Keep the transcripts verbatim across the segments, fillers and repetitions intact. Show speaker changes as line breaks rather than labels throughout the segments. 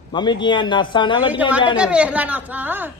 Mummy ਦੀਆਂ ਨਾਸਾਂ ਨਾ ਵੱਡੀਆਂ
ਜਾਣ ਕੇ ਵੇਖ ਲੈ ਨਾਸਾਂ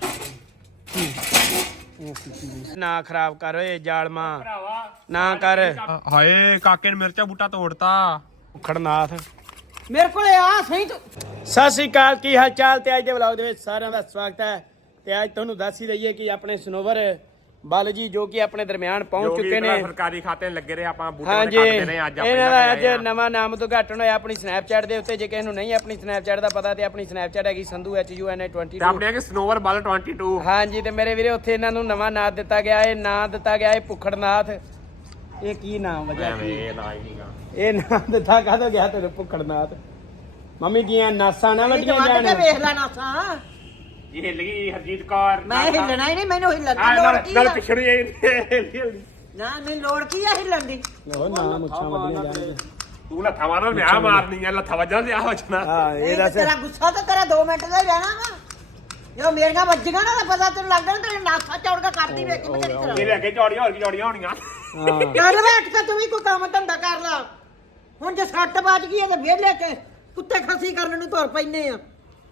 ਨਾ ਖਰਾਬ ਕਰ ਓਏ ਜਾਲਮਾ ਨਾ ਕਰ।
ਹਾਏ ਕਾਕੇ ਨੇ ਮਿਰਚਾ ਬੂਟਾ ਤੋੜਤਾ।
ਉਖੜਨਾਥ
ਮੇਰੇ ਕੋਲੇ ਆ ਸਹੀ ਤੂੰ।
ਸਤਿ ਸ੍ਰੀ ਅਕਾਲ, ਕੀ ਹਾਲ ਚਾਲ? ਤੇ ਅੱਜ ਦੇ ਵਲੌਗ ਦੇ ਵਿੱਚ ਸਾਰਿਆਂ ਦਾ ਸਵਾਗਤ ਹੈ। ਤੇ ਅੱਜ ਤੁਹਾਨੂੰ ਦੱਸ ਹੀ ਦਈਏ ਕਿ ਆਪਣੇ ਸਨੋਵਰ ਬਲ ਜੀ ਜੋ ਕਿ ਆਪਣੇ ਦਰਮਿਆਨ ਪਹੁੰਚ ਚੁੱਕੇ ਨੇ।
ਸਰਕਾਰੀ ਖਾਤੇ ਲੱਗੇ ਰਹੇ ਆਪਾਂ ਬੂਟੇ
ਹਾਂਜੀ
ਕੱਟਦੇ ਰਹੇ। ਅੱਜ
ਇਹਨਾਂ ਦਾ ਅੱਜ ਨਵਾਂ ਨਾਮ ਉਦਘਾਟਨ ਹੋਇਆ ਆਪਣੀ ਸਨੈਪਚੈਟ ਦੇ ਉੱਤੇ। ਜੇ ਕਿਸੇ ਨੂੰ ਨਹੀਂ ਆਪਣੀ ਸਨੈਪਚੈਟ ਦਾ ਪਤਾ ਤੇ ਆਪਣੀ ਸਨੈਪਚੈਟ ਹੈਗੀ Sandhu H U N A ਬਾਈ।
ਤੇ ਆਪਣੇ ਹੈਗੇ ਸਨੋਵਰ ਬਲ ਬਾਈ।
ਹਾਂਜੀ ਤੇ ਮੇਰੇ ਵੀਰੇ ਉੱਥੇ ਇਹਨਾਂ ਨੂੰ ਨਵਾਂ ਨਾਮ ਦਿੱਤਾ ਗਿਆ। ਇਹ ਨਾਮ ਦਿੱਤਾ ਗਿਆ ਇਹ ਭੁੱਖੜਨਾਥ। ਇਹ ਕੀ ਨਾਮ ਵਜਾ
ਇਹ ਨਾ ਹੀ ਨਹੀਂਗਾ।
ਇਹ ਨਾਮ ਦਿੱਤਾ ਕਾਹਦੋਂ ਗਿਆ ਤੈਨੂੰ ਭੁੱਖੜਨਾਥ? ਮੰਮੀ ਦੀਆਂ ਨਾਸਾਂ ਨਾ ਵੱਡੀਆਂ
ਜਾਣ ਕੇ
ਜਾਣ।
ਵੇਖ ਲੈ ਨਾਸਾਂ।
ਇਹ ਹਿੱਲ ਗਈ ਹਰਜੀਤ ਕੌਰ।
ਮੈਂ ਹਿੱਲਣਾ ਹੀ ਨਹੀਂ, ਮੈਨੂੰ ਹਿੱਲਣ ਦੀ
ਆ
ਲੋੜ
ਨਾਲ
ਕੀ
ਨਾਲ
ਆ?
ਪਿਛੜੀ ਹਿੱਲੀ।
ਨਾ ਮੈਨੂੰ ਲੋੜ ਕੀ ਆ ਹਿੱਲਣ ਦੀ?
ਉਹ ਨਾਮ ਉੱਚਾ ਵੱਡੀਆਂ ਜਾਣ।
ਤੂੰ ਲੱਥਾ ਮਾਰਨਾ ਵਿਆਹ ਮਾਰਨੀ ਆ। ਲੱਥਾ ਵੱਜਾ ਤੇ ਆ ਵੱਜਣਾ।
ਹਾਂ ਇਹ
ਨਹੀਂ
ਦੱਸ
ਤੇਰਾ ਗੁੱਸਾ ਤਾਂ ਤੇਰਾ ਦੋ ਮਿੰਟ ਦਾ ਹੀ ਰਹਿਣਾ ਵਾ। ਜੋ ਮੇਰੀਆਂ ਵੱਜੀਆਂ ਨਾ ਤਾਂ ਪਤਾ ਤੈਨੂੰ ਲੱਗਦਾ ਨਾ ਤੇਰੇ ਨਾਸਾਂ ਚੌੜ ਕੇ ਕਰਦੀ ਵੇਖੀ ਮੈਂ ਤੇਰੀ ਤਰ੍ਹਾਂ।
ਇਹਦੇ ਅੱਗੇ ਚੌੜੀਆਂ ਹੋਰ ਕੀ ਚੌੜੀਆਂ ਹੋਣੀਆਂ।
ਹਾਂ
ਚੱਲ ਬੈਠ ਕੇ ਤੂੰ ਵੀ ਕੋਈ ਕੰਮ ਧੰਦਾ ਕਰ ਲਾ। ਹੁਣ ਜੇ ਸੱਟ ਵੱਜ ਗਈ ਹੈ ਤੇ ਵਿਹਲੇ ਕੇ ਕੁੱਤੇ ਖਸੀ ਕਰਨ ਨੂੰ ਤੁਰ ਪੈਨੇ ਆ।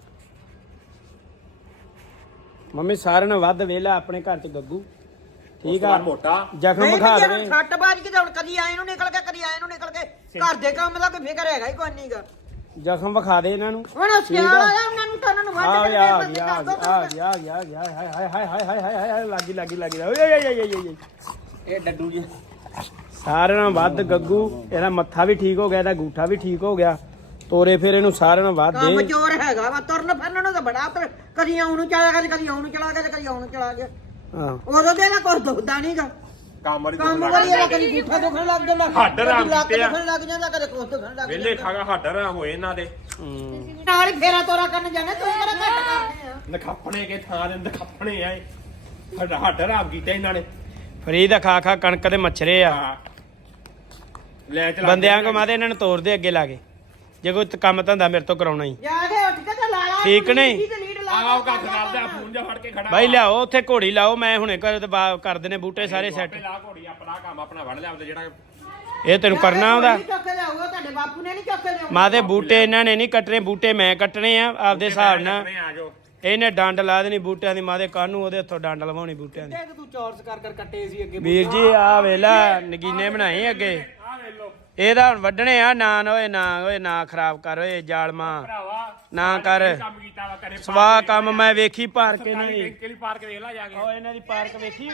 ਮੰਮੀ ਸਾਰਿਆਂ ਨਾਲੋਂ ਵੱਧ ਵੇਲਾ ਆਪਣੇ ਘਰ ਚ ਗੱਗੂ। ਠੀਕ ਆ
ਮੋਟਾ
ਜ਼ਖਮ
ਨਹੀਂ
ਵਿਖਾ
ਜੇ
ਦੇਵੇ।
ਸੱਟ ਵੱਜ ਗਈ ਤੇ ਹੁਣ ਕਦੀ ਆਏ ਨੂੰ ਨਿਕਲ ਕੇ ਕਦੀ ਆਏ ਨੂੰ ਨਿਕਲ ਕੇ ਘਰ ਦੇ ਕੰਮ ਦਾ ਕੋਈ ਫਿਕਰ ਹੈਗਾ ਹੀ ਕੋਈ ਨਹੀਂਗਾ।
ਜ਼ਖਮ ਵਿਖਾ ਦੇ ਇਹਨਾਂ ਨੂੰ।
ਹੁਣ ਸਿਆਲ ਆਇਆ ਉਹਨਾਂ ਨੂੰ ਤਾਂ ਉਹਨਾਂ ਨੂੰ
ਆ
ਵੱਢ
ਗਿਆ ਆ
ਕੇ
ਗਿਆ ਆ ਗਿਆ ਆ ਗਿਆ ਆ ਗਿਆ ਆ ਗਿਆ ਹਾਏ ਹਾਏ ਹਾਏ ਹਾਏ ਹਾਏ ਹਾਏ ਹਾਏ ਲੱਗੀ ਲੱਗੀ ਲੱਗੀ ਓਏ ਓਏ ਓਏ ਓਏ ਇਹ ਡੱਡੂ ਜੀ ਸਾਰਿਆਂ ਨਾਲੋਂ ਵੱਧ ਗੱਗੂ। ਇਹਦਾ ਮੱਥਾ ਵੀ ਠੀਕ ਹੋ ਗਿਆ, ਇਹਦਾ ਗੂਠਾ ਵੀ ਠੀਕ ਹੋ ਗਿਆ। ਤੋਰੇ ਫਿਰ ਇਹਨੂੰ ਸਾਰਿਆਂ ਨਾਲੋਂ ਵੱਧ
ਕੰਮ
ਦੇ।
ਜ਼ੋਰ ਹੈਗਾ ਵਾ ਤੁਰਨ ਫਿਰਨ ਨੂੰ ਤਾਂ ਬੜਾ ਪਰ ਕਦੀ ਆਉਣ ਨੂੰ ਚਲਾ ਗਿਆ ਕਦੀ ਆਉਣ ਨੂੰ ਚਲਾ ਗਿਆ ਤੇ ਕਦੀ ਆਉਣ ਨੂੰ ਚਲਾ ਗਿਆ।
ਹਾਂ
ਉਦੋਂ ਦੇ ਨਾ ਕੁਝ ਦੁਖਦਾ ਨਹੀਂਗਾ।
ਕੰਮ ਵਾਲੀ
ਕੰਮ ਵਾਲੀ ਇਹਦਾ ਕਦੀ ਗੁੱਠਾ ਦੁਖਣ ਲੱਗ ਜਾਂਦਾ,
ਹੱਡ ਰਾਮ
ਕਦੀ ਲੱਕ
ਕੀਤੇ ਆ।
ਦੁਖਣ ਲੱਗ ਜਾਂਦਾ, ਕਦੇ ਕੁਝ ਦੁਖਣ ਲੱਗ
ਵੇਲੇ
ਜਾਂਦਾ।
ਖਾਗਾ ਹੱਡ ਰਾਂ ਹੋਏ ਇਹਨਾਂ ਦੇ।
ਹੂੰ।
ਨਾਲ ਹੀ ਫੇਰਾ ਤੋਰਾ ਕਰਨ ਜਾਣਾ ਤੂੰ ਕਿਹੜਾ ਘੱਟ ਕਰਦੇ ਆ।
ਨਖਾਪਣੇ ਕੇ ਥਾਂ ਦੇ ਨਖਾਪਣੇ ਆਏ। ਹੱਡ ਹੱਡ ਰਾਮ ਕੀਤੇ ਇਹਨਾਂ ਨੇ।
ਫਰੀ ਦਾ ਖਾ ਖਾ ਕਣਕ ਦੇ ਮੱਛਰੇ ਆ।
ਹਾਂ ਲੈ ਚਲਾ
ਬੰਦਿਆਂ ਕੋ ਮਾਦੇ ਇਹਨਾਂ ਨੂੰ ਤੋਰਦੇ ਅੱਗੇ ਲਾ ਕੇ। ਜੇ ਕੋਈ ਕੰਮ ਧੰਦਾ ਮੇਰੇ ਤੋਂ ਕਰਾਉਣਾ ਹੀ
ਜਾ ਕੇ ਉੱਠ ਕੇ ਤੇ ਲਾ ਲਾ
ਠੀਕ ਨਹੀਂ?
ਆਓ ਕੱਖ ਕਰਦਾ ਫੋਨ ਜਾ ਫੜ ਕੇ ਖੜਾ।
ਬਾਈ ਲਿਆਓ ਉੱਥੇ ਘੋੜੀ ਲਾਓ। ਮੈਂ ਹੁਣੇ ਘਰ ਤੇ ਬਾ- ਕਰ ਦੇਣੇ ਬੂਟੇ ਸਾਰੇ ਸੈੱਟ।
ਲਾ ਘੋੜੀ ਆਪਣਾ ਕੰਮ ਆਪਣਾ ਵੜ ਲਿਆ ਜਿਹੜਾ
ਇਹ ਤੈਨੂੰ ਕਰਨਾ ਆਉਂਦਾ?
ਚੁੱਕ ਕੇ ਲਿਆਊਗਾ ਤੁਹਾਡੇ ਬਾਪੂ ਨੇ ਨਹੀਂ ਚੁੱਕ ਕੇ ਲਿਆਉਣਾ।
ਮਾਦੇ ਬੂਟੇ ਇਹਨਾਂ ਨੇ ਨਹੀਂ ਕੱਟਣੇ, ਬੂਟੇ ਮੈਂ ਕੱਟਣੇ ਆ ਆਪਦੇ ਹਿਸਾਬ ਨਾਲ।
ਆ ਜਾਓ।
ਇਹਨੇ ਡੰਡ ਲਾ ਦੇਣੀ ਬੂਟਿਆਂ ਦੀ। ਮਾਦੇ ਕਾਹਨੂੰ ਉਹਦੇ ਹੱਥੋਂ ਡੰਡ ਲਵਾਉਣੀ ਬੂਟਿਆਂ ਦੀ।
ਤੂੰ ਚੌਰਸ ਕਰ ਕਰ ਕੱਟੇ ਸੀ ਅੱਗੇ
ਵੀਰ ਜੀ ਆ ਵੇਲਾ ਨਗੀਨੇ ਬਣਾਏ ਅੱਗੇ।
ਆ ਵੇਖ ਲੋ
ਇਹਦਾ ਹੁਣ ਵੱਢਣੇ ਆ। ਨਾ ਨਾ ਓਏ ਨਾ ਓਏ ਨਾ ਖਰਾਬ ਕਰ ਓਏ ਜਾਲਮਾ
ਭਰਾਵਾ
ਨਾ ਕਰ।
ਕੰਮ ਕੀਤਾ ਵਾ ਕਰੇ
ਸਵਾ ਕੰਮ ਮੈਂ ਵੇਖੀ ਪਾਰਕ ਇਹਨਾਂ ਦੀ।
ਕਿਹੜੀ ਪਾਰਕ ਵੇਖ ਲਾ ਜਾ ਕੇ।
ਓ ਇਹਨਾਂ ਦੀ ਪਾਰਕ ਵੇਖੀ।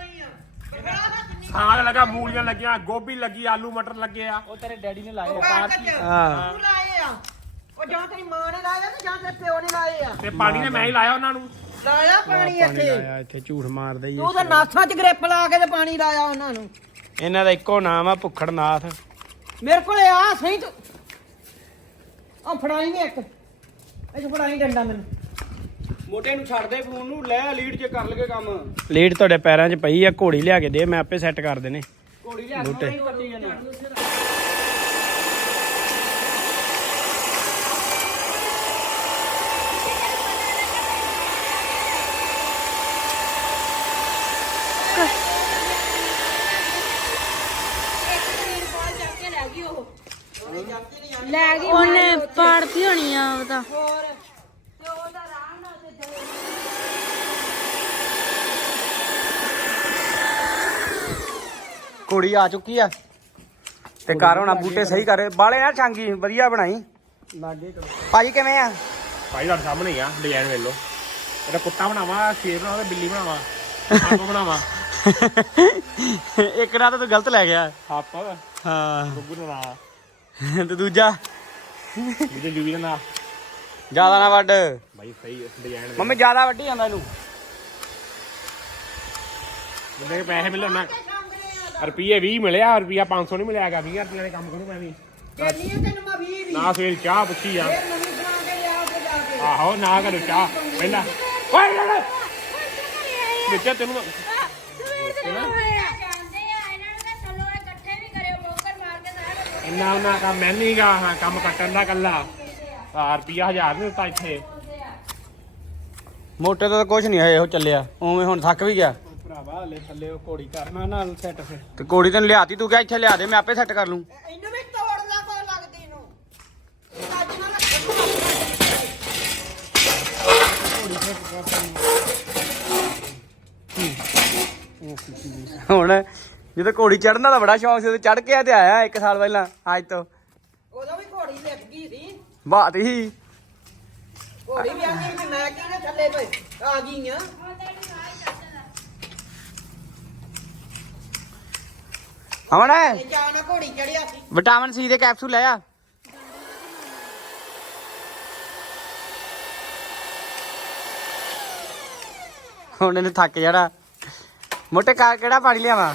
ਸਾਗ ਲਗਾ, ਮੂਲੀਆਂ ਲੱਗੀਆਂ, ਗੋਭੀ ਲੱਗੀ, ਆਲੂ ਮਟਰ ਲੱਗੇ ਆ।
ਉਹ ਤੇਰੇ ਡੈਡੀ ਨੇ ਲਾਏ
ਹਾਂ
ਹਾਂ।
ਤੂੰ ਲਾਏ ਆ ਉਹ ਜਾਂ ਤੇਰੀ ਮਾਂ ਨੇ ਲਾਇਆ ਤੇ ਜਾਂ ਤੇਰੇ ਪਿਓ ਨੇ ਲਾਏ ਆ।
ਤੇ ਪਾਣੀ ਨੇ ਮੈਂ ਹੀ ਲਾਇਆ ਉਹਨਾਂ ਨੂੰ।
ਲਾਇਆ ਪਾਣੀ
ਪਾਣੀ
ਇੱਥੇ
ਲਾਇਆ ਇੱਥੇ। ਝੂਠ ਮਾਰਦਾ ਹੀ
ਤੂੰ ਤਾਂ ਨਾਸਾਂ 'ਚ ਗ੍ਰਿਪ ਲਾ ਕੇ ਤੇ ਪਾਣੀ ਲਾਇਆ ਉਹਨਾਂ ਨੂੰ।
ਇਹਨਾਂ ਦਾ ਇੱਕੋ ਨਾਮ ਆ ਭੁੱਖੜਨਾਥ।
ਮੇਰੇ ਕੋਲੇ ਆ ਸਹੀ ਤੂੰ ਆ ਫੜਾਈ ਨੇ ਇੱਕ ਇਹ ਫੜਾਈ ਡੰਡਾ ਮੈਨੂੰ।
ਮੋਟੇ ਨੂੰ ਛੱਡ ਦੇ ਫੋਨ ਨੂੰ। ਲੈ ਲੀਡ 'ਚ ਕਰ ਲਗੇ ਕੰਮ। ਲੀਡ ਤੁਹਾਡੇ ਪੈਰਾਂ 'ਚ ਪਈ ਆ। ਘੋੜੀ ਲਿਆ ਕੇ ਦੇ, ਮੈਂ ਆਪੇ ਸੈੱਟ ਕਰ ਦੇਣੇ
ਘੋੜੀ ਲਿਆ
ਬੂਟੇ।
ਕੱਟੀ ਜਾਣਾ।
ਲੈ ਗਈ ਉਹਨੇ ਪਾੜਤੀ ਹੋਣੀ ਆ ਉਹ ਤਾਂ।
ਹੋਰ ਤੇ ਉਹਦਾ ਆਰਾਮ ਨਾਲ ਤੇ
ਘੋੜੀ ਆ ਚੁੱਕੀ ਆ ਤੇ ਕਰ ਹੋਣਾ ਬੂਟੇ ਸਹੀ ਕਰ। ਬਾਲੇ ਨਾ ਛਾਂਗੀ ਵਧੀਆ ਬਣਾਈ। ਲਾਗੇ ਭਾਜੀ ਕਿਵੇਂ ਆ?
ਭਾਈ ਤੁਹਾਡੇ ਸਾਹਮਣੇ ਹੀ ਆ ਡਿਜ਼ਾਈਨ ਵੇਖ ਲਓ। ਇਹਦਾ ਕੁੱਤਾ ਬਣਾਵਾ, ਸ਼ੇਰ ਬਣਾਵਾ, ਬਿੱਲੀ ਬਣਾਵਾ, ਸੱਪ ਬਣਾਵਾ।
ਇੱਕ ਨਾ ਤਾਂ ਤੂੰ ਗਲਤ ਲੈ ਗਿਆ।
ਸੱਪ
ਹਾਂ
ਗੁੱਗੂ ਦਾ ਨਾਂ
ਤੇ ਦੂਜਾ
ਜਿਹਦੇ ਜੂਵੀ ਦਾ ਨਾਂ।
ਜਿਆਦਾ ਨਾ ਵੱਢ
ਭਾਈ ਸਹੀ ਡਿਜ਼ਾਈਨ।
ਮੰਮੀ ਜਿਆਦਾ ਵੱਢੀ ਜਾਂਦਾ ਇਹਨੂੰ।
ਜਿੰਨੇ ਪੈਸੇ ਮਿਲੇ ਉਹਨਾਂ ਰੁਪਈਏ ਵੀਹ ਮਿਲਿਆ। ਰੁਪਈਆ ਪੰਜ ਸੌ ਨਹੀਂ ਮਿਲਿਆ ਹੈਗਾ। ਵੀਹ ਰੁਪਈਆ ਦੇ ਕੰਮ ਕਰੂੰ ਮੈਂ ਵੀ।
ਚੱਲੀ ਤੈਨੂੰ ਮੈਂ ਵੀਹ ਵੀ
ਨਾ ਸਵੇਰ ਚਾਹ ਪੁੱਛੀ ਆ।
ਫੇਰ ਨਵੀਂ ਬਣਾ ਕੇ ਲਿਆ ਉੱਥੇ ਜਾ ਕੇ।
ਆਹੋ ਨਾ ਕਰੋ ਚਾਹ ਪਹਿਲਾਂ। ਓਏ ਲੈ ਵਿੱਚੇ ਤੈਨੂੰ ਇੰਨਾ ਉਹਨਾਂ ਕੰਮ ਮੈਂ ਨਹੀਂ ਗਾ। ਹਾਂ ਕੰਮ ਕੱਟਣ ਦਾ ਕੱਲਾ ਆ ਰੁਪਈਆ ਹਜ਼ਾਰ ਨਹੀਂ ਦਿੱਤਾ ਇੱਥੇ।
ਮੋਟੇ ਤੋਂ ਤਾਂ ਕੁਝ ਨਹੀਂ ਹੈ। ਇਹੋ ਚੱਲਿਆ ਉਵੇਂ ਹੁਣ ਥੱਕ ਵੀ ਗਿਆ ਭਰਾਵਾ। ਹਲੇ ਥੱਲੇ ਉਹ ਘੋੜੀ ਕਰਨਾ ਨਾਲ ਸੈੱਟ। ਫਿਰ ਤੇ ਘੋੜੀ ਤੈਨੂੰ ਲਿਆਤੀ। ਤੂੰ ਕਿਹਾ ਇੱਥੇ ਲਿਆ ਦੇ, ਮੈਂ ਆਪੇ ਸੈੱਟ ਕਰ ਲੂੰ।
ਇਹਨੂੰ ਵੀ ਤੋੜ ਲਾ ਕੋਈ ਲੱਗਦੀ ਨੂੰ। ਅੱਜ ਨਾ ਰੱਖ
ਹੁਣ ਜਦੋਂ ਘੋੜੀ ਚੜਨ ਦਾ ਬੜਾ ਸ਼ੌਂਕ ਸੀ ਉਦੋਂ ਚੜ ਕੇ ਆ ਤੇ ਆਇਆ ਇੱਕ ਸਾਲ ਪਹਿਲਾਂ ਅੱਜ ਤੋਂ
ਉਦੋਂ ਵੀ ਘੋੜੀ ਲਿਖ ਗਈ ਸੀ
ਬਾਤ ਹੀ
ਘੋੜੀ ਵੀ ਆਂਦੀ ਵੀ ਮੈਂ ਕਿਹਨੇ ਥੱਲੇ ਪਈ ਆ ਗਈ ਆ
ਅਮਨ
ਤੇ ਜਾ ਨਾ ਘੋੜੀ ਚੜਿਆ ਸੀ
ਵਿਟਾਮਿਨ ਸੀ ਦੇ ਕੈਪਸੂਲ ਲੈ ਆ ਹੁਣ ਇਹਨੇ ਥੱਕ ਜਾਣਾ ਮੋਟੇ ਕਾ ਕਿਹੜਾ ਪਾਣੀ ਲਿਆਵਾਂ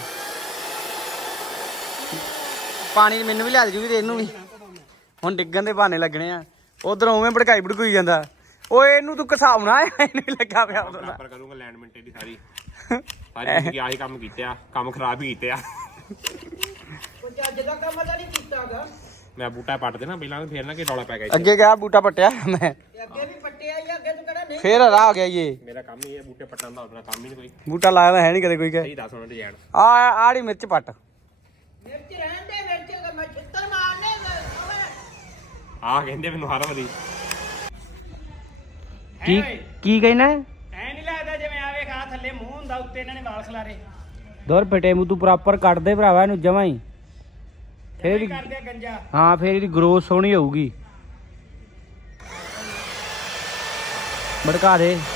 ਪਾਣੀ ਮੈਨੂੰ ਵੀ ਲਿਆ ਦੇ ਜੂਗੀ ਤੇ ਇਹਨੂੰ ਵੀ ਹੁਣ ਡਿੱਗਣ ਦੇ ਬਹਾਨੇ ਲੱਗਣੇ ਆ ਉਧਰ ਉਵੇਂ ਭੜਕਾਈ ਭੜਕੂਈ ਜਾਂਦਾ ਓਏ ਇਹਨੂੰ ਤੂੰ ਘਸਾਉਣਾ ਇਹਨੂੰ ਹੀ ਲੱਗਾ ਪਿਆ ਉਦੋਂ ਦਾ
ਬਰਾਬਰ ਕਰੂੰਗਾ ਲੈਂਡ ਮਿੰਟੇ ਦੀ ਸਾਰੀ ਸਾਰੀ ਜ਼ਿੰਦਗੀ ਆਹੀ ਕੰਮ ਕੀਤੇ ਆ ਕੰਮ ਖਰਾਬ ਹੀ ਕੀਤੇ ਆ
ਕੋਈ ਅੱਜ ਦਾ ਕੰਮ ਤਾਂ ਨਹੀਂ ਕੀਤਾਗਾ
ਮੈਂ ਬੂਟਾ ਪੱਟ ਦੇਣਾ ਪਹਿਲਾਂ ਫੇਰ ਨਾ ਕਿ ਰੌਲਾ ਪੈ ਗਿਆ
ਅੱਗੇ ਗਿਆ ਬੂਟਾ ਪੱਟਿਆ ਮੈਂ
ਤੇ ਅੱਗੇ ਵੀ ਪੱਟਿਆ ਹੀ ਅੱਗੇ ਤੂੰ ਕਿਹੜਾ ਨਹੀਂ
ਫੇਰ ਹਰਾ ਹੋ ਗਿਆ ਇਹ
ਮੇਰਾ ਕੰਮ ਹੀ ਇਹ ਬੂਟੇ ਪੱਟਣ ਦਾ ਆਪਣਾ ਕੰਮ ਹੀ ਨਹੀਂ ਕੋਈ
ਬੂਟਾ ਲਾਇਆ ਤਾਂ ਹੈ ਨਹੀਂ ਕਦੇ ਕੋਈ ਕਿ
ਸਹੀ ਦੱਸ ਉਹਨਾਂ ਡਿਜ਼ਾਈਨ
ਆ ਆੜੀ ਮਿਰਚ ਪੱਟ
ਮਿਰਚ ਰਹਿਣ ਦੇ ਮਿਰਚ ਦਾ ਮੈਂ ਛਿੱਤਰ ਮਾਰਨੇ ਓਏ
ਆਹ ਕਹਿੰਦੇ ਮੈਨੂੰ ਹਰ ਵਾਰੀ
ਕੀ ਕੀ ਕਹਿਣਾ
ਐ ਨਹੀਂ ਲੱਗਦਾ ਜਿਵੇਂ ਆ ਵੇਖ ਆ ਥੱਲੇ ਮੂੰਹ ਹੁੰਦਾ ਉੱਤੇ ਇਹਨਾਂ ਨੇ ਵਾਲ ਖਲਾਰੇ
ਦੋਰ ਫਟੇ ਮੂੰਹ ਤੂੰ ਪ੍ਰੋਪਰ ਕੱਟ ਦੇ ਭਰਾਵਾ ਇਹਨੂੰ ਜਮਾ ਹੀ ਫੇਰ ਇਹਦੀ-
ਕਰਦੇ ਆ ਗੰਜਾ
ਹਾਂ ਫੇਰ ਇਹਦੀ ਗਰੋਥ ਸੋਹਣੀ ਹੋਊਗੀ ਭੜਕਾ ਦੇ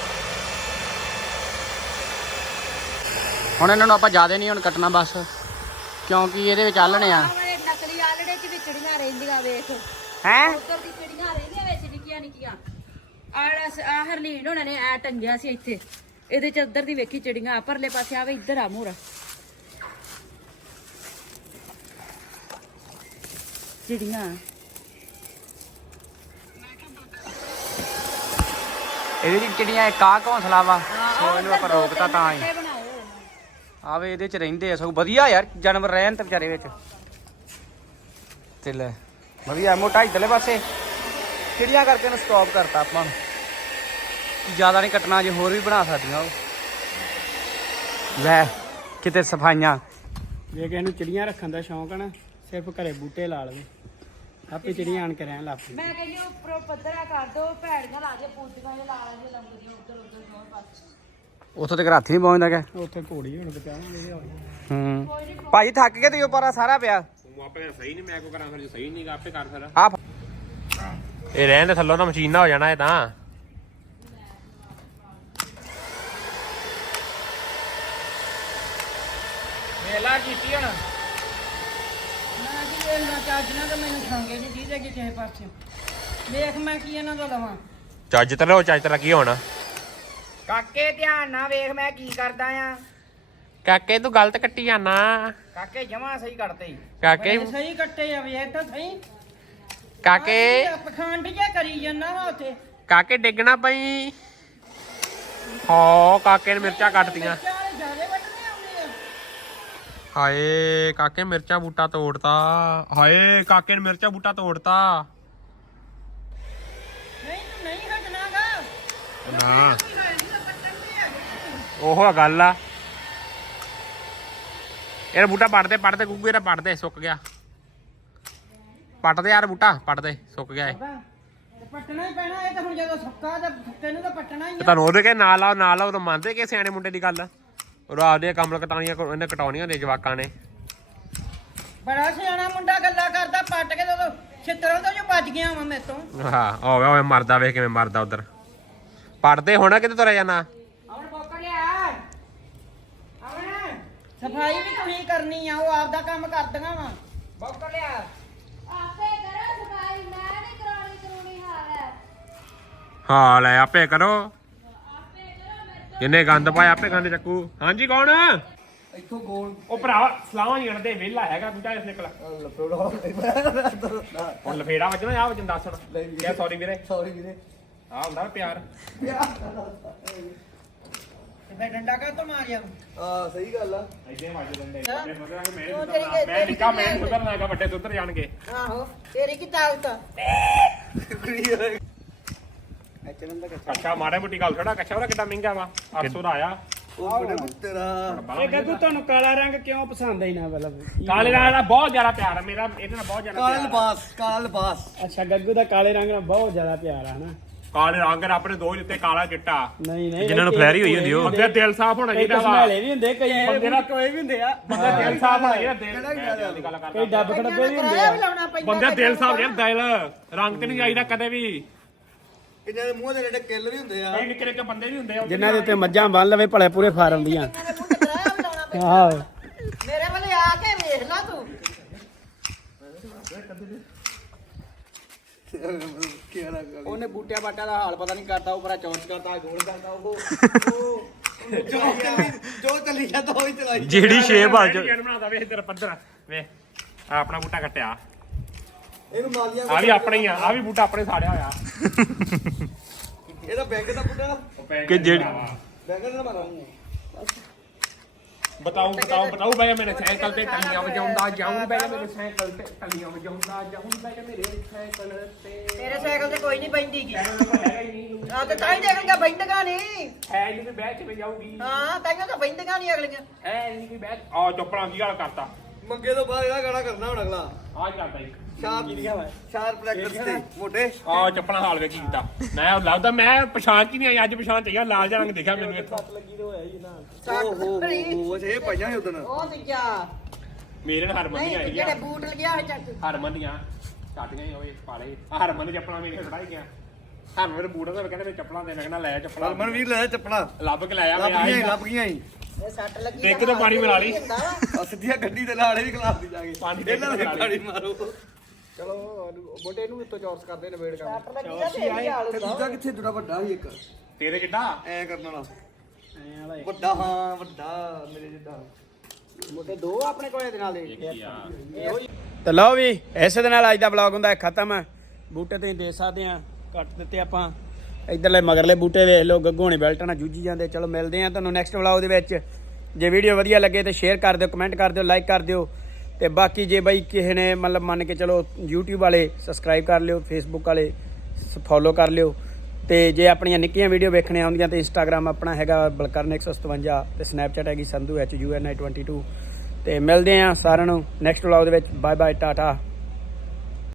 ਹੁਣ ਇਹਨਾਂ ਨੂੰ ਆਪਾਂ ਜ਼ਿਆਦਾ ਨਹੀਂ ਹੁਣ ਕੱਟਣਾ ਬਸ ਕਿਉਂਕਿ ਇਹਦੇ ਵਿੱਚ ਆਲਣੇ ਆ
ਨਕਲੀ ਆਲੜੇ ਚ ਵੀ ਚਿੜੀਆਂ ਰਹਿੰਦੀਆਂ ਵੇਖ
ਹੈ
ਉੱਤਰ ਦੀ ਚਿੜੀਆਂ ਰਹਿੰਦੀਆਂ ਵਿੱਚ ਨਿੱਕੀਆਂ ਨਿੱਕੀਆਂ ਆਹ ਆ ਹਰਲੀਨ ਉਹਨਾਂ ਨੇ ਐ ਟੰਗਿਆ ਸੀ ਇੱਥੇ ਇਹਦੇ ਚ ਉੱਧਰ ਦੀ ਵੇਖੀ ਚਿੜੀਆਂ ਪਰਲੇ ਪਾਸੇ ਆਵੇ ਇੱਧਰ ਆ ਮੋਰਾ ਚਿੜੀਆਂ
ਇਹਦੇ ਵਿੱਚ ਚਿੜੀਆਂ ਇੱਕ ਆ ਘੌਂਸਲਾ ਵਾ ਸੋ ਇਹਨੂੰ ਆਪਾਂ ਰੋਕਤਾ ਤਾਂ ਹੀ
ਬਣਾਏ ਹੋਏ ਨੇ।
ਆਵੇ ਇਹਦੇ ਚ ਰਹਿੰਦੇ ਆ ਸਗੋਂ ਵਧੀਆ ਯਾਰ ਜਾਨਵਰ ਰਹਿਣ ਤੇ ਵਿਚਾਰੇ ਵਿੱਚ ਤੇ ਲੈ ਵਧੀਆ ਮੋਟਾ ਇਧਰਲੇ ਪਾਸੇ ਚਿੜੀਆਂ ਕਰਕੇ ਇਹਨੂੰ ਸਟਾਪ ਕਰਤਾ ਆਪਾਂ ਨੂੰ ਜਿਆਦਾ ਨਹੀਂ ਕੱਟਣਾ ਜੇ ਹੋਰ ਵੀ ਬਣਾ ਸਕਦੀਆਂ ਉਹ ਲੈ ਕਿਤੇ ਸਫਾਈਆਂ
ਜੇ ਕਿਸੇ ਨੂੰ ਚਿੜੀਆਂ ਰੱਖਣ ਦਾ ਸ਼ੌਂਕ ਹੈ ਨਾ ਸਿਰਫ ਘਰੇ ਬੂਟੇ ਲਾ ਲਵੇ ਆਪੇ ਚਿੜੀਆਂ ਆਣ ਕੇ ਰਹਿਣ ਲੱਗ ਪਈ
ਮੈਂ ਕਹਿੰਦੀ ਉੱਪਰੋਂ ਪੱਧਰਾ ਕਰ ਦੋ ਭੈੜੀਆਂ ਲਾ ਦੇ ਪੂਤੀਆਂ ਦੇ ਲਾ ਦੇ ਲੰਬਦੀਆਂ ਉੱਧਰ ਉੱਧਰ ਦੋਵੇਂ ਪਾਸੇ
ਉੱਥੋਂ ਤੇ ਹੱਥ ਨਹੀਂ ਪਹੁੰਚਦਾ ਕਿ
ਉੱਥੇ ਘੋੜੀ ਹੁਣ ਬਚਾਵਾਂਗੇ
ਹੂੰ ਭਾਜੀ ਥੱਕ ਕੇ ਤੇ ਉਹ ਪਾਰਾ ਸਾਰਾ ਪਿਆ
ਤੂੰ ਆਪੇ ਸਹੀ ਨਹੀਂ ਮੈਂ ਕੋ ਕਰਾਂ ਫਿਰ ਜੇ ਸਹੀ ਨਹੀਂ ਆਪੇ ਕਰ ਫਿਰ
ਆ
ਇਹ ਰਹਿਣ ਦੇ ਥੱਲੋਂ ਤਾਂ ਮਸ਼ੀਨ ਨਾ ਹੋ ਜਾਣਾ ਇਹ ਤਾਂ
ਵੇਲਾ ਕੀਤੀ ਹੁਣ
ਮੈਂ ਕੀ ਵੇਖਣਾ ਚੱਜ ਨਾਲ ਤਾਂ ਮੈਨੂੰ ਖਾਂਗੇ ਨਹੀਂ ਦੀਦੇ ਕਿ ਕਿਸੇ ਪਾਸੇ ਵੇਖ ਮੈਂ ਕੀ ਇਹਨਾਂ ਦਾ ਲਵਾਂ
ਚੱਜ ਤੇ ਲੋ ਚੱਜ ਤੇਰਾ ਕੀ ਹੋਣਾ
ਕਾਕੇ ਧਿਆਨ ਨਾਲ ਵੇਖ ਮੈਂ ਕੀ ਕਰਦਾ ਆ
ਕਾਕੇ ਤੂੰ ਗਲਤ ਕੱਟੀ ਜਾਣਾ
ਕਾਕੇ ਜਮਾ ਸਹੀ ਕੱਟਦੇ
ਕਾਕੇ
ਬੜੇ ਸਹੀ ਕੱਟੇ ਆ ਵੇਖ ਤਾਂ ਸਹੀ
ਕਾਕੇ
ਪਖੰਡ ਜਿਹਾ ਕਰੀ ਜਾਂਦਾ ਵਾ ਉੱਥੇ
ਕਾਕੇ ਡਿੱਗਣਾ ਪਈ ਹੋ ਕਾਕੇ ਨੇ ਮਿਰਚਾਂ ਕੱਟਤੀਆਂ
ਚਾਰੇ ਜਿਆਦੇ ਵੱਢਣੇ ਆਉਂਦੇ ਆ
ਹਾਏ ਕਾਕੇ ਮਿਰਚਾਂ ਬੂਟਾ ਤੋੜਤਾ ਹਾਏ ਕਾਕੇ ਨੇ ਮਿਰਚਾਂ ਬੂਟਾ ਤੋੜਤਾ
ਨਹੀਂ ਤੂੰ ਨਹੀਂ ਹਟਣਾਗਾ
ਨਾ ਉਹ ਗੱਲ ਆ ਇਹ ਬੂਟਾ ਪੜਦੇ ਪੜਦੇ ਗੁੱਗੂ ਇਹਦਾ ਪੜਦੇ ਸੁੱਕ ਗਿਆ ਪੱਟਦੇ ਯਾਰ ਬੂਟਾ ਪੱਟਦੇ ਸੁੱਕ ਗਿਆ ਇਹ
ਤੇ ਪੱਟਣਾ ਹੀ ਪੈਣਾ ਇਹ ਤਾਂ ਹੁਣ ਜਦੋਂ ਸੁੱਕਾ ਤੇ ਸੁੱਕੇ ਨੂੰ ਤਾਂ ਪੱਟਣਾ ਹੀ ਆ
ਤੁਹਾਨੂੰ ਉਹਦੇ ਕੇ ਨਾਲ ਆਓ ਨਾਲ ਆਓ ਤਾਂ ਮੰਨਦੇ ਕਿ ਸਿਆਣੇ ਮੁੰਡੇ ਦੀ ਗੱਲ ਉਹ ਆਪਦੇ ਕਮਲ ਕਟਾਉਣੀਆਂ ਇਹਨੇ ਕਟਾਉਣੀਆਂ ਦੇ ਜਵਾਕਾਂ ਨੇ
ਬੜਾ ਸਿਆਣਾ ਮੁੰਡਾ ਗੱਲਾਂ ਕਰਦਾ ਪੱਟ ਕੇ ਜਦੋਂ ਛਿੱਤਰਾਂ ਤੋਂ ਜੋ ਭੱਜ ਗਿਆ ਵਾ ਮੇਰੇ ਤੋਂ
ਹਾਂ ਓਏ ਓਏ ਮਰਦਾ ਵੇਖ ਕਿਵੇਂ ਮਰਦਾ ਉਧਰ ਪੜਦੇ ਹੋਣਾ ਕਿਤੇ ਤੁਰਿਆ ਜਾਣਾ
ਆਵਣ ਬੋਕਰ ਲਿਆ ਆਵਣ ਸਫਾਈ ਵੀ ਤੁਸੀਂ ਕਰਨੀ ਆ ਉਹ ਆਪਦਾ ਕੰਮ ਕਰਦੀਆਂ ਵਾ ਬੋਕਰ ਲਿਆ
ਆਪੇ ਕਰੋ ਸਫਾਈ ਮੈਂ ਨਹੀਂ ਕਰਾਉਣੀ ਕਰੂਣੀ ਹਾਲ
ਹਾਂ ਲੈ ਆਪੇ ਕਰੋ ਜਿੰਨੇ ਗੰਦ ਪਾਇਆ ਆਪੇ ਗੰਦ ਚੱਕੂ ਹਾਂਜੀ ਕੌਣ
ਇੱਥੋਂ ਗੋਲ
ਉਹ ਭਰਾ ਸਲਾਵਾਂ ਹੀ ਅੜਦੇ ਵਿਹਲਾ ਹੈਗਾ ਬੂਟਾ ਇਸ ਨਿਕਲ ਹੁਣ ਲਫੇੜਾ ਵੱਜਣਾ ਆ ਵਜਨ ਦੱਸ ਹੁਣ ਕਿਆ ਸੌਰੀ ਵੀਰੇ
ਸੌਰੀ ਵੀਰੇ
ਆ ਹੁੰਦਾ ਨਾ ਪਿਆਰ
ਤੇ ਮੈਂ ਡੰਡਾ ਕਾ ਤੋਂ ਮਾਰਿਆ
ਆ ਸਹੀ ਗੱਲ ਆ
ਐਡੇ ਵੱਜ ਦਿੰਦੇ
ਹਾਂ।
ਮੈਂ
ਉਹ ਤੇਰੀ-
ਮੈਂ ਨਿੱਕਾ ਮੈਂ ਸੁਧਰਨਾ ਹੈਗਾ ਵੱਡੇ ਸੁਧਰ ਜਾਣਗੇ
ਆਹੋ ਤੇਰੀ ਕੀ ਤਾਕਤ ਆ?
ਐਚਨ ਦਾ
ਕੱਛਾ ਮਾੜੇ ਮੋਟੀ ਗੱਲ ਥੋੜਾ ਕੱਛਾ ਉਹਦਾ ਕਿੱਡਾ ਮਹਿੰਗਾ ਵਾ ਅੱਠ ਸੌ ਦਾ ਆਇਆ
ਉਹ ਬੜੇ ਤੇਰਾ
ਇਹ ਗੱਗੂ ਤੁਹਾਨੂੰ ਕਾਲਾ ਰੰਗ ਕਿਉਂ ਪਸੰਦ ਹੈ ਨਾ ਪਹਿਲਾਂ
ਕਾਲੇ ਨਾਲ ਇਹਦਾ ਬਹੁਤ ਜ਼ਿਆਦਾ ਪਿਆਰ ਹੈ ਮੇਰਾ ਇਹਦੇ ਨਾਲ ਬਹੁਤ ਜ਼ਿਆਦਾ
ਕਾਲ
ਪਿਆਰ ਆ।
ਲਿਬਾਸ ਕਾਲ ਲਿਬਾਸ
ਅੱਛਾ ਗੱਗੂ ਦਾ ਕਾਲੇ ਰੰਗ ਨਾਲ ਬਹੁਤ ਜ਼ਿਆਦਾ ਪਿਆਰ ਆ ਨਾ
ਕਾਲੇ ਰੰਗ ਰੱਬ ਨੇ ਦੋ ਹੀ ਦਿੱਤੇ, ਕਾਲਾ ਚਿੱਟਾ।
ਨਹੀਂ ਨਹੀਂ
ਜਿਨ੍ਹਾਂ ਨੂੰ ਫਲੈਰੀ ਹੋਈ ਹੁੰਦੀ ਉਹ
ਬੰਦੇ ਦਾ ਦਿਲ ਸਾਫ਼ ਹੋਣਾ
ਕਈ
ਚਾਹੀਦਾ ਵਾ।
ਕਸਮੈਲੇ ਵੀ ਹੁੰਦੇ, ਕਈ
ਬੰਦੇ ਦਾ
ਟੋਏ ਵੀ ਹੁੰਦੇ ਆ,
ਬੰਦੇ ਦਾ ਦਿਲ ਸਾਫ਼ ਹੋਣਾ ਚਾਹੀਦਾ। ਦਿਲ ਮੈਂ ਦਿਲ ਦੀ ਗੱਲ
ਕਈ
ਕਰਦਾ।
ਡੱਬ ਖੜੱਬੇ ਵੀ ਹੁੰਦੇ
ਕਿਰਾਇਆ
ਆ।
ਵੀ ਲਾਉਣਾ ਪੈਂਦਾ
ਬੰਦੇ ਦਾ ਦਿਲ ਸਾਫ਼ ਯਾਰ, ਦਿਲ ਰੰਗ ਤੇ ਨਹੀਂ ਜਾਈਦਾ ਕਦੇ ਵੀ।
ਕਿੰਨੇ ਦੇ ਮੂੰਹ ਦੇ ਜਿਹੜੇ ਕਿੱਲ ਵੀ ਹੁੰਦੇ ਆ।
ਕਈ ਨਿੱਕੇ ਨਿੱਕੇ ਬੰਦੇ ਵੀ ਹੁੰਦੇ ਆ।
ਜਿਨ੍ਹਾਂ ਦੇ ਉੱਤੇ ਮੱਝਾਂ ਬੰਨ ਲਵੇ ਭਲੇ ਪੂਰੇ ਫਾਰਮ ਦੀਆਂ।
ਇਹਨਾਂ ਦੇ ਮੂੰਹ ਤੇ ਕਿਰਾਇਆ ਵੀ ਲਾਉਣਾ ਪੈਂਦਾ।
ਆਹੋ
ਮੇਰੇ ਵੱਲੇ ਆ ਕੇ ਵੇਖ ਲਾ ਤੂੰ।
ਉਹਨੇ ਬੂਟਿਆਂ ਬਾਟਿਆਂ ਦਾ ਹਾਲ ਪਤਾ ਨਹੀਂ ਕਰਦਾ, ਉਹ ਪਰਾ ਚੌਂਚ ਕਰਦਾ, ਗੋਲ ਕਰਦਾ, ਉਹ
ਜੋ ਚੱਲੀ ਜੋ ਚੱਲੀ ਜਾਂਦਾ ਉਹ ਹੀ ਚਲਾਈ।
ਜਿਹੜੀ ਸ਼ੇਪ ਆ ਜੋ
ਡਿਜ਼ਾਈਨ ਬਣਾਦਾ ਵੇ ਇੱਧਰ ਪੱਧਰ ਵੇ ਆ ਆਪਣਾ ਬੂਟਾ ਕੱਟਿਆ।
ਇਹਨੂੰ ਮਾਲੀਆਂ
ਆ ਵੀ ਆਪਣਾ ਹੀ ਆ, ਆ ਵੀ ਬੂਟਾ ਆਪਣੇ ਸਾੜਿਆ ਹੋਇਆ।
ਇਹਦਾ ਬੈਂਕ ਦਾ ਬੁੱਢਾ
ਕਿ ਜਿਹੜੀ
ਬੈਂਕ ਦਾ ਮਾਰਾਂਗੇ।
ਬਤਾਓ ਬਤਾਓ ਬਤਾਓ ਬਈ ਮੇਰੇ ਸਾਈਕਲ ਤੇ ਟੱਲੀਆਂ ਵਜਾਉਂਦਾ ਜਾਉਂ ਬਈ ਮੇਰੇ ਸਾਈਕਲ ਤੇ ਟੱਲੀਆਂ ਵਜਾਉਂਦਾ ਜਾਉਂ ਬਈ ਮੇਰੇ ਸਾਈਕਲ ਤੇ।
ਤੇਰੇ ਸਾਈਕਲ ਤੇ ਕੋਈ ਨਹੀਂ ਬੈਂਦੀਗੀ। ਆ ਤੇ ਤਾਂ ਹੀ ਦੇਖਣਗਾ ਬੈਂਦਗਾ ਨਹੀਂ।
ਹੈ ਨਹੀਂ ਵੀ ਬਹਿ ਕੇ ਜਾਊਗੀ।
ਹਾਂ ਤਾਈਓ ਤਾਂ ਬੈਂਦਗਾ ਨਹੀਂ ਅਗਲੀਆਂ।
ਹੈ ਨਹੀਂ ਵੀ ਬਹਿ ਆ ਚੁੱਪਣਾ ਕੀ ਗੱਲ ਕਰਤਾ।
ਮੰਗੇ ਤੋਂ ਬਾਅਦ ਇਹਦਾ ਗਾਣਾ ਕਰਨਾ ਹੁਣ ਅਗਲਾ।
ਆਜ ਕਰਤਾ ਜੀ
ਸ਼ਾਰਪ ਸ਼ਾਰਪ ਪ੍ਰੈਕਟਿਸ ਤੇ ਮੋਟੇ।
ਆ ਚੱਪਲਾਂ ਹਾਲ ਵੇ ਕੀ ਕੀਤਾ ਮੈਂ ਲੱਗਦਾ ਮੈਂ ਪਛਾਣ ਚ ਨਹੀਂ ਆਈ ਅੱਜ ਪਛਾਣ ਚਾਹੀਦਾ ਲਾਲ ਜਿਹਾ ਰੰਗ ਦੇਖਿਆ ਮੈਨੂੰ ਇੱਥੋਂ
ਓ ਹੋ ਹੋ ਇਹ ਪਾਈਆਂ ਸੀ ਉਦੋਂ।
ਉਹ ਦੂਜਾ
ਮੇਰੇ ਨਾਲ ਹਰਮਨ ਦੀਆਂ
ਨਹੀਂ ਜਿਹੜੇ ਬੂਟ ਲਗਿਆ ਹੋਇਆ ਚੱਕ।
ਹਰਮਨ ਦੀਆਂ ਕੱਢੀਆਂ ਹੀ ਹੋਏ ਪਾਲੇ ਹਰਮਨ ਨੇ ਚੱਪਲਾਂ ਮੇਰੇ ਖੜਾਈ ਗਿਆ। ਹਰਮਨ ਮੇਰੇ ਬੂਟ ਦਾ ਕਹਿੰਦੇ ਮੈਂ ਚੱਪਲਾਂ ਦੇ ਲੱਗਣਾ ਲੈ ਚੱਪਲਾਂ
ਹਰਮਨ ਵੀਰ ਲੈ ਚੱਪਲਾਂ
ਲੱਭ ਕੇ ਲਾਇਆ ਮੈਂ
ਲੱਭ ਗਈਆਂ
ਆਈ
ਲੱਭ ਗਈਆਂ ਹੀ।
ਇਹ ਸੱਟ ਲੱਗੀ।
ਤੇ ਇੱਕ ਤਾਂ ਪਾਣੀ ਮਿਲਾ ਲਈ।
ਆ ਸਿੱਧੀਆਂ ਗੱਡੀ ਤੇ ਲਾੜੇ ਵੀ ਖਲਾਸ ਦੀ ਜਾ ਕੇ
ਪਾਣੀ ਦੇ
ਇਹਨਾਂ ਦੇ
ਨਾਲ
ਪਾਣੀ ਮਾਰੋ।
ਚਲੋ ਬੋਟੇ ਨੂੰ ਉੱਤੋਂ ਚੌਰਸ ਕਰਦੇ ਨਵੇੜ ਕੰਮ।
ਸੱਟ ਲੱਗੀ ਆ ਤੇ ਇਹ ਵੀ ਹਾਲ
ਤੇ ਦੂਜਾ ਕਿੱਥੇ ਦੂਜਾ ਵੱਡਾ ਸੀ ਇੱਕ
ਤੇਰੇ ਜਿੱਡਾ
ਐ ਕਰਨ ਵਾਲਾ।
ਐਂ ਵਾਲਾ
ਵੱਡਾ ਹਾਂ ਵੱਡਾ ਮੇਰੇ ਜਿੱਡਾ।
ਮੋਟੇ ਦੋ ਆਪਣੇ ਕੋਲੇ ਦੇ ਨਾਲ ਦੇ।
ਤੇ ਲਓ ਵੀ ਇਸੇ ਦੇ ਨਾਲ ਅੱਜ ਦਾ ਵਲੌਗ ਹੁੰਦਾ ਹੈ ਖਤਮ। ਬੂਟੇ ਤੁਸੀਂ ਦੇਖ ਸਕਦੇ ਆ ਕੱਟ ਦਿੱਤੇ ਆਪਾਂ। ਇਧਰਲੇ ਮਗਰਲੇ ਬੂਟੇ ਵੇਖ ਲਓ, ਗੱਗੂ ਹੋਣੀ ਬੈਲਟਾਂ ਨਾਲ ਜੂਝੀ ਜਾਂਦੇ। ਚਲੋ ਮਿਲਦੇ ਆ ਤੁਹਾਨੂੰ ਨੈਕਸਟ ਵਲੌਗ ਦੇ ਵਿੱਚ। ਜੇ ਵੀਡੀਓ ਵਧੀਆ ਲੱਗੇ ਤੇ ਸ਼ੇਅਰ ਕਰ ਦਿਓ, ਕਮੈਂਟ ਕਰ ਦਿਓ, ਲਾਈਕ ਕਰ ਦਿਓ। ਤੇ ਬਾਕੀ ਜੇ ਬਾਈ ਕਿਸੇ ਨੇ ਮਤਲਬ ਮੰਨ ਕੇ ਚਲੋ YouTube ਵਾਲੇ ਸਬਸਕ੍ਰਾਈਬ ਕਰ ਲਿਓ, Facebook ਵਾਲੇ ਫੋਲੋ ਕਰ ਲਿਓ। ਤੇ ਜੇ ਆਪਣੀਆਂ ਨਿੱਕੀਆਂ ਵੀਡੀਓ ਵੇਖਣੀਆਂ ਆਉਂਦੀਆਂ ਤੇ Instagram ਆਪਣਾ ਹੈਗਾ ਬਲਕਰਨ ਇੱਕ ਸੌ ਸਤਵੰਜਾ ਤੇ Snapchat ਹੈਗੀ Sandhu H U N I twenty two. ਤੇ ਮਿਲਦੇ ਆ ਸਾਰਿਆਂ ਨੂੰ ਨੈਕਸਟ ਵਲੌਗ ਦੇ ਵਿੱਚ। Bye bye, Tata.